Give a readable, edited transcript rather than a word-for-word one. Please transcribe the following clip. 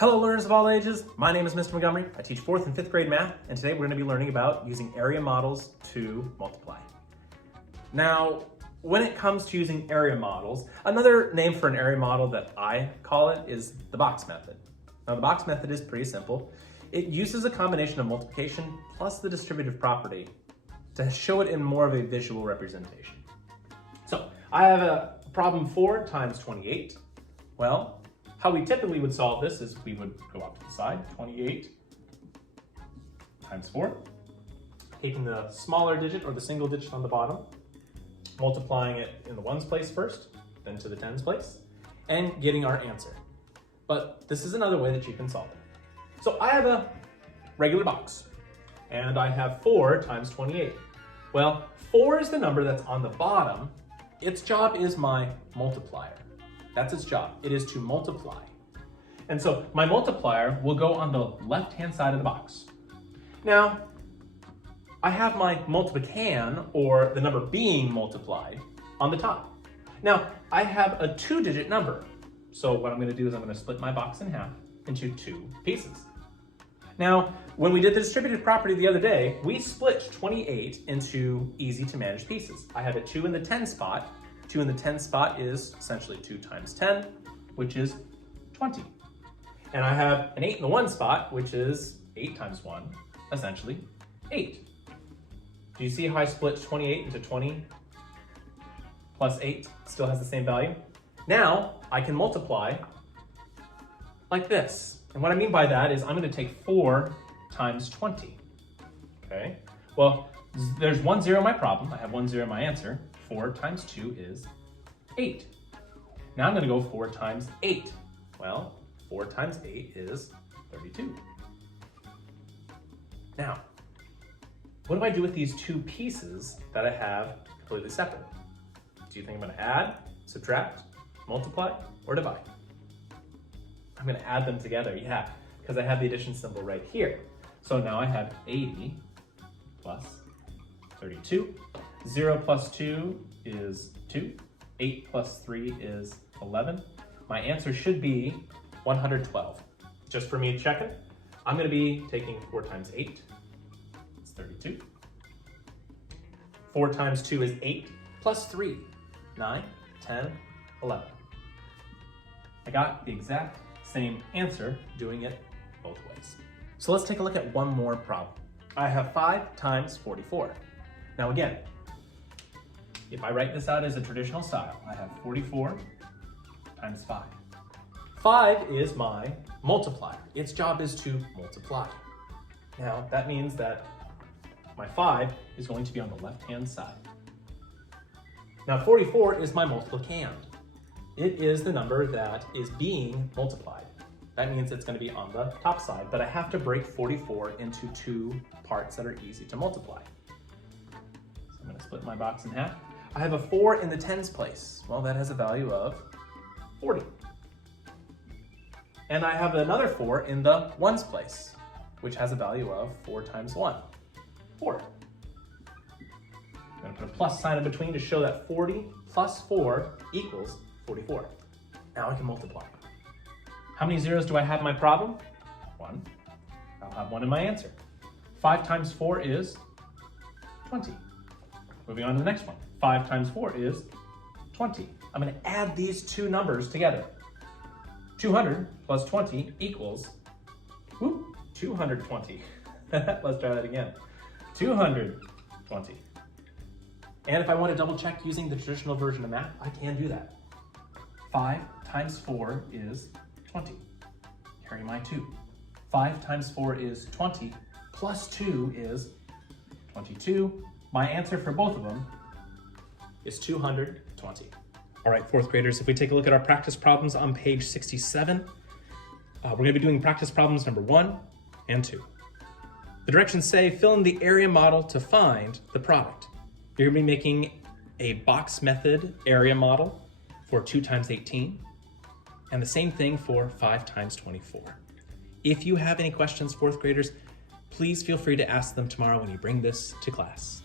Hello learners of all ages, my name is Mr. Montgomery. I teach 4th and 5th grade math, and today we're going to be learning about using area models to multiply. Now, when it comes to using area models, another name for an area model that I call it is the box method. Now the box method is pretty simple. It uses a combination of multiplication plus the distributive property to show it in more of a visual representation. So I have a problem 4 times 28. Well, how we typically would solve this is we would go off to the side, 28 times 4, taking the smaller digit or the single digit on the bottom, multiplying it in the ones place first, then to the tens place, and getting our answer. But this is another way that you can solve it. So I have a regular box, and I have 4 times 28. Well, 4 is the number that's on the bottom. Its job is my multiplier. That's its job. It is to multiply. And so my multiplier will go on the left-hand side of the box. Now, I have my multiplican, or the number being multiplied, on the top. Now, I have a 2-digit number. So what I'm going to do is I'm going to split my box in half into 2 pieces. Now, when we did the distributive property the other day, we split 28 into easy to manage pieces. I have a 2 in the 10 spot. 2 in the 10 spot is essentially 2 times 10, which is 20. And I have an 8 in the 1 spot, which is 8 times 1, essentially 8. Do you see how I split 28 into 20 plus 8 still has the same value? Now I can multiply like this. And what I mean by that is I'm going to take 4 times 20. Okay, well, there's 1 0 in my problem. I have 1 0 in my answer. 4 times 2 is 8. Now I'm going to go 4 times 8. Well, 4 times 8 is 32. Now, what do I do with these 2 pieces that I have completely separate? Do you think I'm going to add, subtract, multiply, or divide? I'm going to add them together, yeah, because I have the addition symbol right here. So now I have 80 plus 32. 0 plus 2 is 2. 8 plus 3 is 11. My answer should be 112. Just for me to check it, I'm going to be taking 4 times 8. It's 32. 4 times 2 is 8, plus 3, 9, 10, 11. I got the exact same answer doing it both ways. So let's take a look at one more problem. I have 5 times 44. Now again, if I write this out as a traditional style, I have 44 times 5. 5 is my multiplier. Its job is to multiply. Now, that means that my 5 is going to be on the left-hand side. Now, 44 is my multiplicand. It is the number that is being multiplied. That means it's going to be on the top side, but I have to break 44 into 2 parts that are easy to multiply. So I'm going to split my box in half. I have a 4 in the tens place. Well, that has a value of 40. And I have another 4 in the ones place, which has a value of 4 times 1, 4. I'm going to put a plus sign in between to show that 40 plus 4 equals 44. Now I can multiply. How many zeros do I have in my problem? 1. I'll have 1 in my answer. 5 times 4 is 20. Moving on to the next one. 5 times 4 is 20. I'm going to add these 2 numbers together. 200 plus 20 equals, 220. Let's try that again. 220. And if I want to double check using the traditional version of math, I can do that. 5 times 4 is 20. Carry my 2. 5 times 4 is 20, plus 2 is 22. My answer for both of them is 220. All right, 4th graders, if we take a look at our practice problems on page 67, we're going to be doing practice problems number 1 and 2. The directions say fill in the area model to find the product. You're going to be making a box method area model for 2 times 18, and the same thing for 5 times 24. If you have any questions, 4th graders, please feel free to ask them tomorrow when you bring this to class.